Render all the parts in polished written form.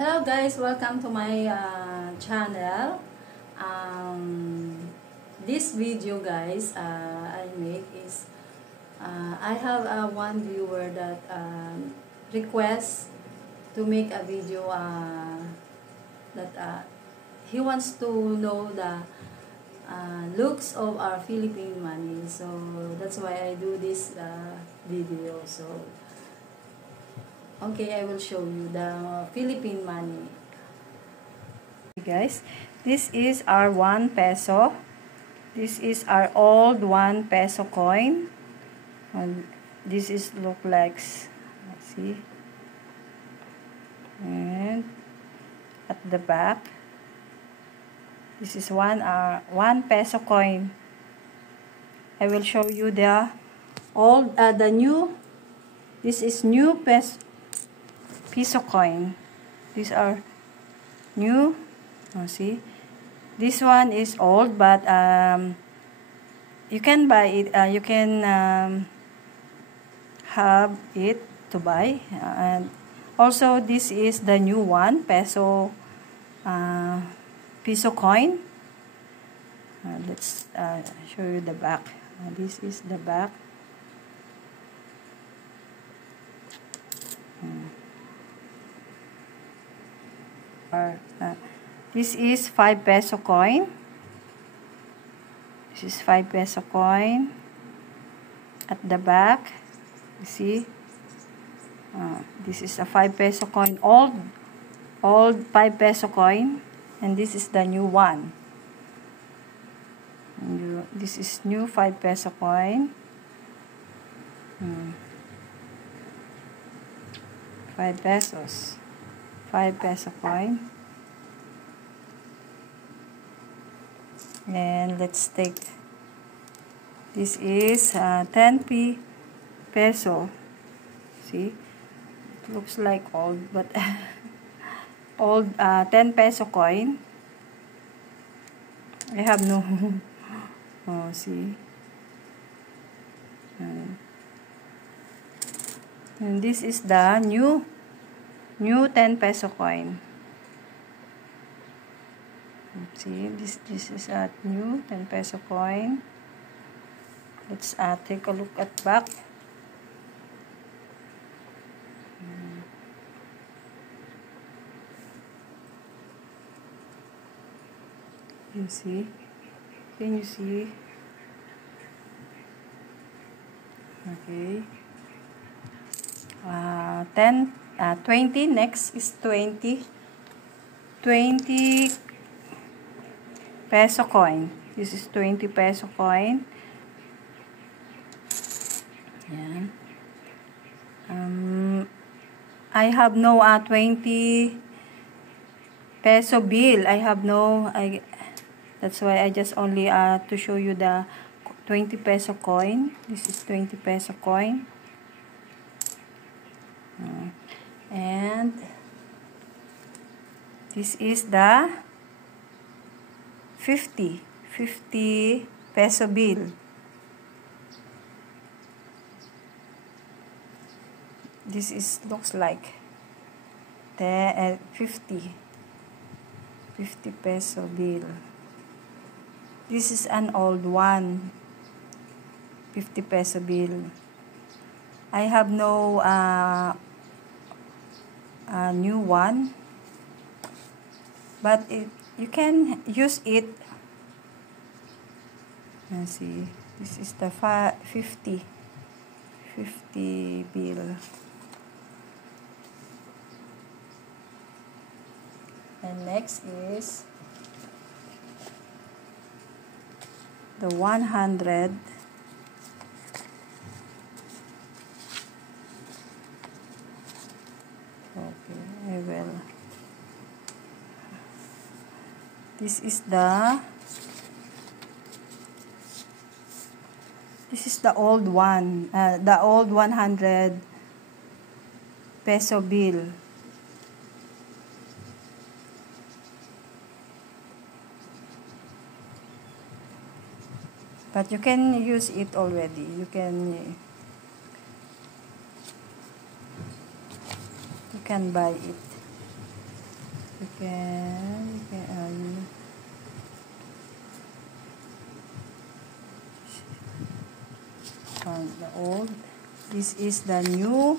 Hello guys, welcome to my channel. This video guys I make is I have one viewer that requests to make a video that he wants to know the looks of our Philippine money. So that's why I do this video. So okay, I will show you the Philippine money. Guys, this is our 1 peso. This is our old 1 peso coin. And this is look like, see, and at the back, this is 1 peso coin. I will show you the old, the new. This is new peso coin. These are new. See, this one is old, but you can buy it. You can have it to buy. And also, this is the new 1 peso peso coin. Let's show you the back. This is the back. This is 5 peso coin. This is 5 peso coin. At the back, you see, this is a 5 peso coin, old 5 peso coin, and this is the new one. This is new 5 peso coin. 5 pesos. 5 peso coin. And let's take, this is 10 peso. See, it looks like old, but old 10 peso coin. I have no oh, see, and this is the new 10 peso coin. See, this is a new 10 peso coin. Let's take a look at back. You see? Can you see? Okay. 20. Next is 20 peso coin. This is 20 peso coin. Yeah. I have no 20 peso bill. I have no. That's why I just only to show you the 20 peso coin. This is 20 peso coin. And this is the 50 peso bill. This is looks like the 50 peso bill. This is an old one, 50 peso bill. I have no new one, but you can use it. Let's see, this is the 50 bill. And next is the 100. Okay, I will. This is the old one, the old 100 peso bill. But you can use it already. You can buy it. You can the old. This is the new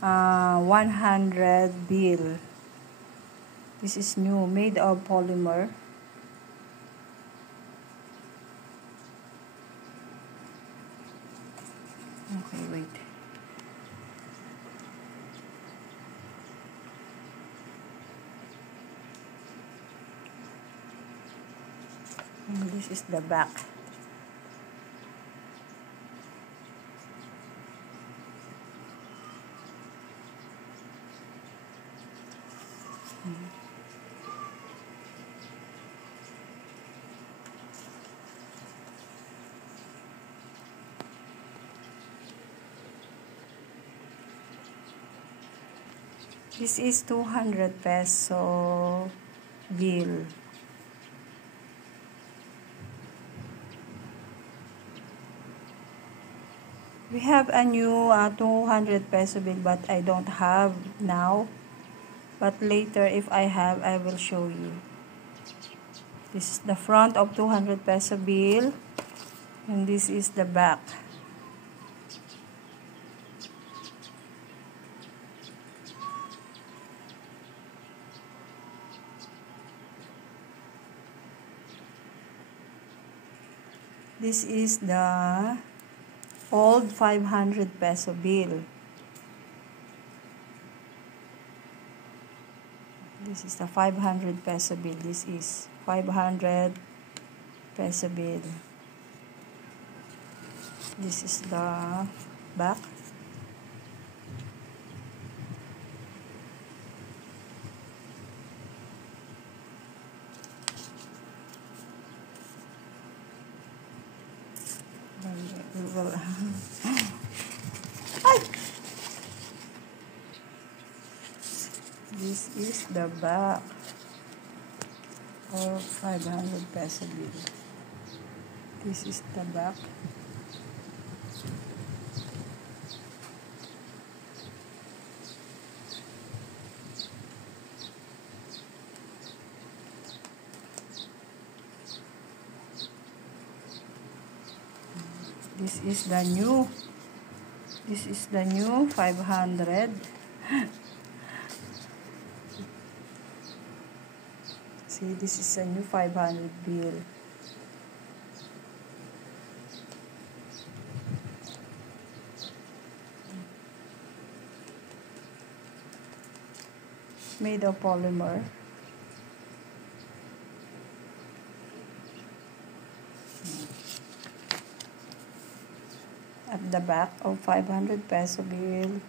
100 bill. This is new, made of polymer. Okay, wait. And this is the back. This is 200 peso bill. We have a new 200 peso bill, but I don't have now. But later, if I have, I will show you. This is the front of 200 peso bill, and this is the back. This is the old 500 peso bill. This is the 500 peso bill. This is 500 peso bill. This is the back. This is the back of 500 peso bill. This is the back. This is the new. This is the new 500. See, this is a new 500 bill. Made of polymer. At the back of 500 peso bill.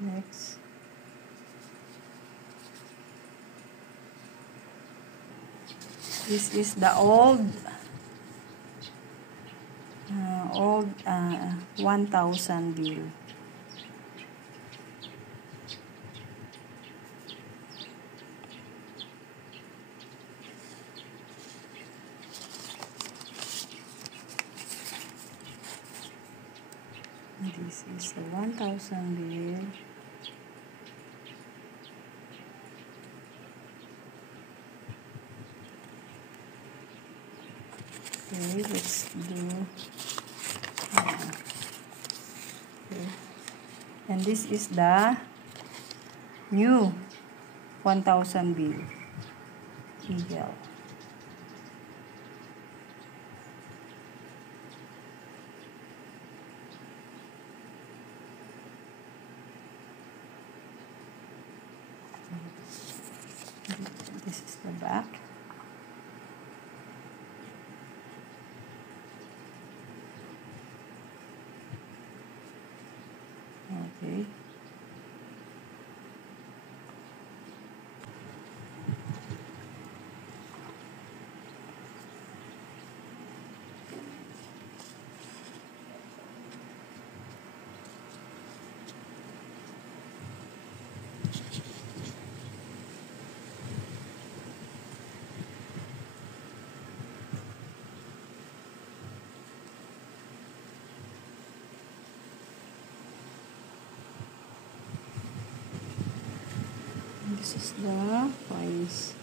Next. This is the old 1,000 bill. This is the 1,000 bill. Okay, let's do. Okay. And this is the new 1,000 bill. Eagle. This is the back. Okay. This is the coins.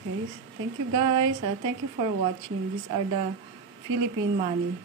Okay, thank you guys. Thank you for watching. These are the Philippine money.